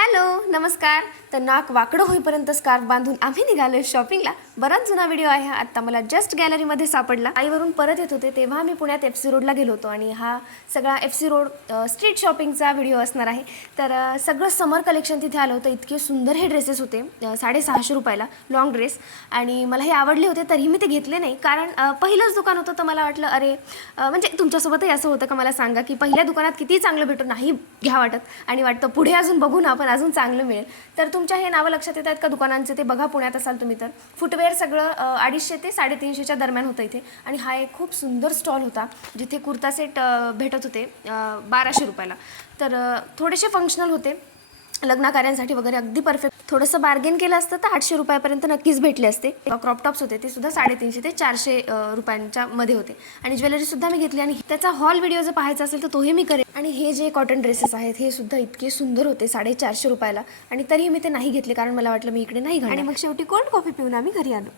Hello नमस्कार. तर नाक वाकडं होईपर्यंत स्कार्फ बांधून आम्ही निघालो शॉपिंगला. बराच जुना व्हिडिओ आहे हा. आत्ता मला जस्ट गॅलरीमध्ये सापडला. आईवरून परत येत होते तेव्हा मी पुण्यात FC रोडला गेलो होतो आणि हा सगळा FC रोड स्ट्रीट शॉपिंगचा व्हिडिओ असणार आहे. तर सगळं समर कलेक्शन तिथे आलं होतं. इतके सुंदर हे ड्रेसेस होते 650 रुपयाला लॉंग ड्रेस. आणि मला हे आवडले होते तरीही मी ते घेतले नाही, कारण पहिलंच दुकान होतं. तर मला वाटलं अरे म्हणजे तुमच्यासोबतही असं होतं का, मला सांगा की पहिल्या दुकानात किती चांगलं भेटून नाही घ्या वाटत आणि वाटतं पुढे अजून बघू ना आपण अजून चांगलं मिळेल. तर तुमच्या हे नावं लक्षात येत आहेत का दुकानांचे ते बघा. पुण्यात असाल तुम्ही तर फुटवेअर सगळं 250 ते 350च्या दरम्यान होतं इथे. आणि हा एक खूप सुंदर स्टॉल होता जिथे कुर्ता सेट भेटत होते 1200 रुपयाला. तर थोडेसे फंक्शनल होते लग्नाकार्यांसाठी वगैरे, अगदी परफेक्ट. थोडंसं बार्गेन केलं असतं तर 800 रुपयापर्यंत नक्कीच भेटले असते. क्रॉप टॉप्स होते ते सुद्धा 350 ते 400 रुपयांच्या मध्ये होते. आणि ज्वेलरीसुद्धा मी घेतली आणि त्याचा हॉल व्हिडिओ जर पाहायचा असेल तर तोही मी करेन. आणि हे जे कॉटन ड्रेसेस आहेत हे सुद्धा इतके सुंदर होते 450 रुपयाला. आणि तरीही मी ते नाही घेतले कारण मला वाटलं मी इकडे नाही घालणार. आणि मग शेवटी कोल्ड कॉफी पिऊन आम्ही घरी आलो.